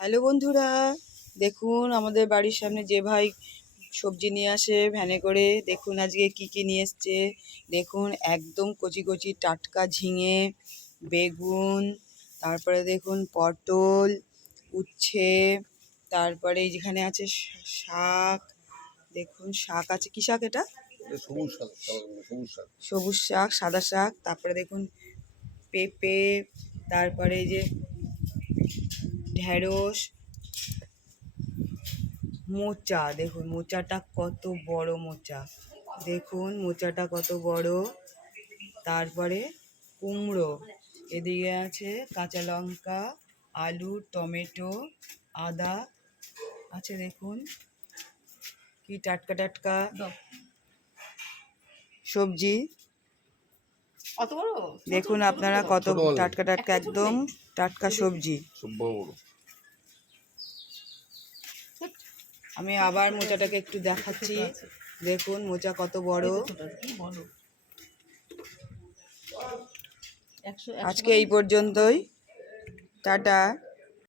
Hello বন্ধুরা, দেখুন আমাদের বাড়ির সামনে যে ভাই সবজি নিয়ে আসে ভ্যানে করে। দেখুন আজকে কি কি নিয়ে এসছে। দেখুন একদম কচি কচি টাটকা ঝিঙে, বেগুন, তারপরে দেখুন পটল, উচ্ছে, তারপরে যেখানে আছে শাক। দেখুন শাক আছে, কি শাক এটা? সবুজ শাক, সাদা শাক। তারপরে দেখুন পেঁপে, তারপরে এই যে ঢেঁড়স, মোচা। দেখুন মোচাটা কত বড় মোচা, দেখুন মোচাটা কত বড়। তারপরে কুমড়ো, এদিকে আছে কাঁচা লঙ্কা, আলু, টমেটো, আদা আছে। দেখুন কি টাটকা টাটকা সবজি। দেখুন আপনারা কত টাটকা টাটকা, একদম টাটকা সবজি। আমি আবার মোচাটাকে একটু দেখাচ্ছি। দেখুন মোচা কত বড়। আজকে এই পর্যন্তই, টাটা।